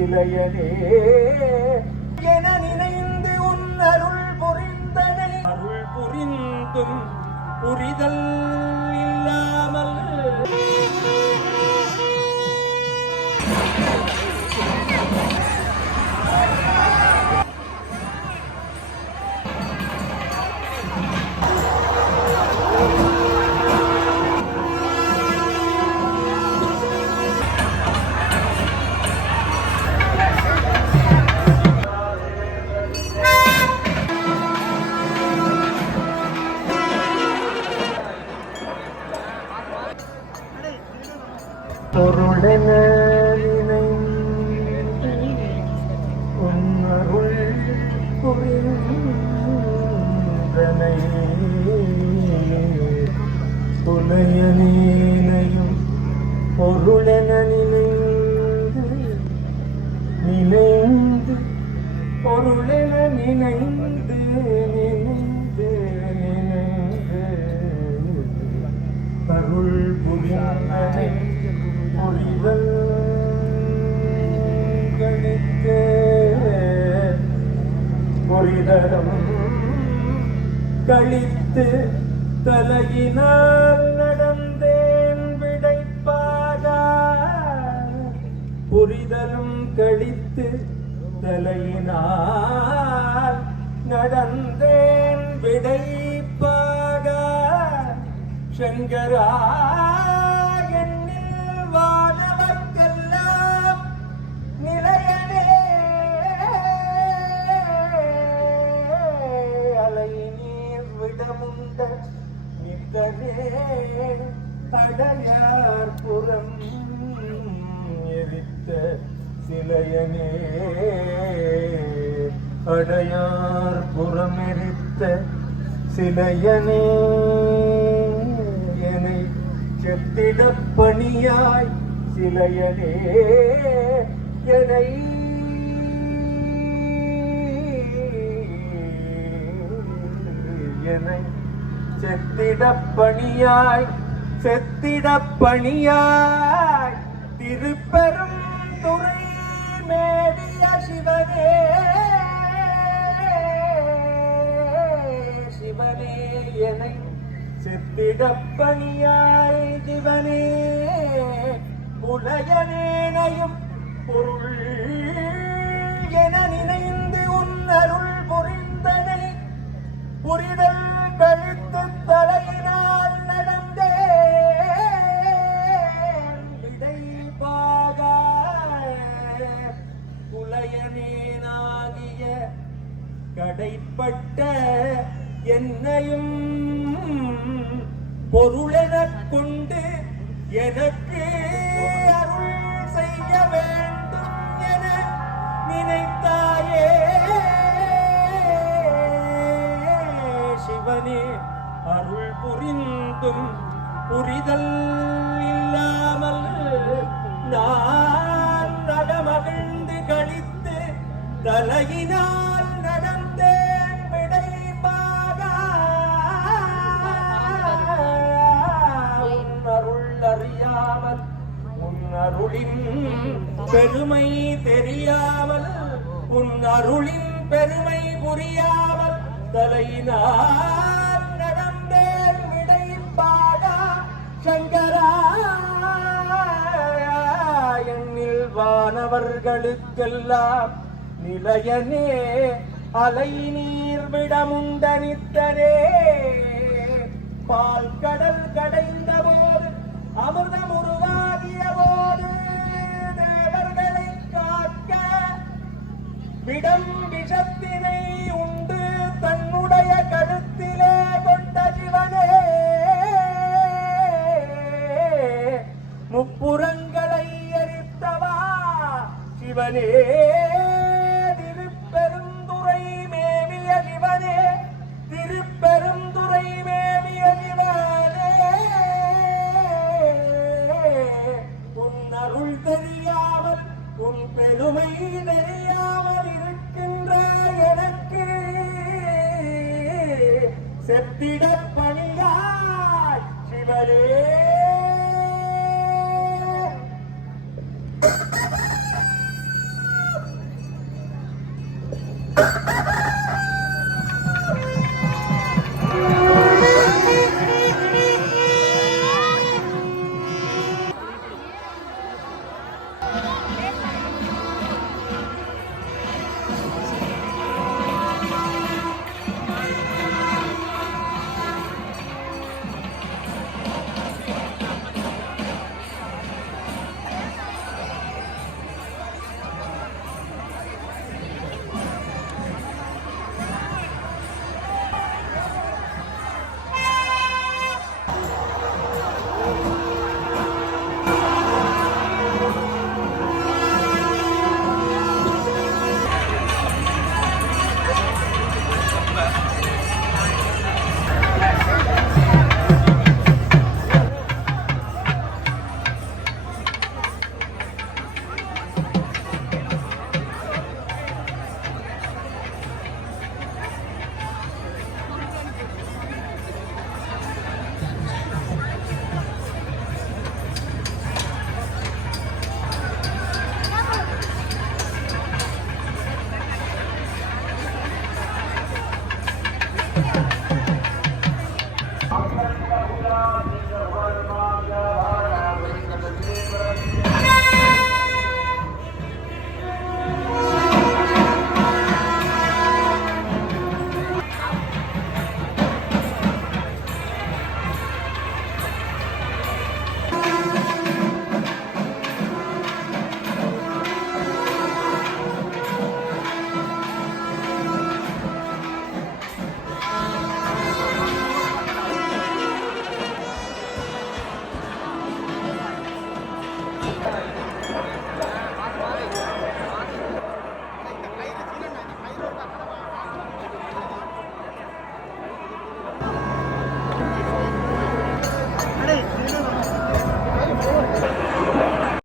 சிலையனே என நினைந்து உன் அருள் புரிந்தனை. அருள் புரிந்தும் புரிதல் இல்லாமல் பொருளென நினைந்து உன்னருள் புரிந்தனை புலையனேனையும் பொருளென நினைந்து நினைந்து பொருளென நினைந்து நினைந்து நினைந்து அருள் புரிந்தனை புரிதல் கணித்து புரிதலும் கழித்து தலையினால் நடந்தேன் விடைப்பாக புரிதலும் கழித்து தலையினால் நடந்தேன் விடைப்பாக சங்கரா அடையார் புறம் எரித்த சிலையனே அடையார் புறமெரித்த சிலையனே என்னை செத்திட பணியாய் சிலையனே என்னை என்னை செத்திட பணியாய் செத்திடப் பணியாய் திருப்பெரும் துறை மேடிய சிவனே சிவனே என செத்திடப் பணியாய் சிவனே புலையனேனையும் பொருள் என நினைந்து உன் அருள் புரிந்தனை புரிதல் கடைப்பட்ட என்னையும் பொருளெனக் கொண்டு எனக்கு அருள் செய்ய வேண்டும் என நினைத்தாயே. சிவனே அருள் புரிந்தும் புரிதல் இல்லாமல் நான் நடமகிழ்ந்து கழித்து தலையினால் நடந்தேன் அருளின் பெருமை தெரியாமல் உன் அருளின் பெருமை புரியாமல் தலையினால் நடந்தேன் விடைப்பாடா சங்கரா. எண்ணில் வானவர்களுக்கெல்லாம் நிலையனே அலை நீர் விடமுண்டனித்தரே பால் கடல் கடைந்த போது அமிர்தமுரு விடம் விஷத்தினை உண்டு தன்னுடைய கழுத்திலே கொண்ட சிவனே. முப்புறங்களை எரித்தவா சிவனே. திருப்பெருந்துரை மேவிய சிவனே. திருப்பெருந்துரை மேவிய சிவனே. உன் அருள் தெரியாமல் உன் பெருமை செத்திட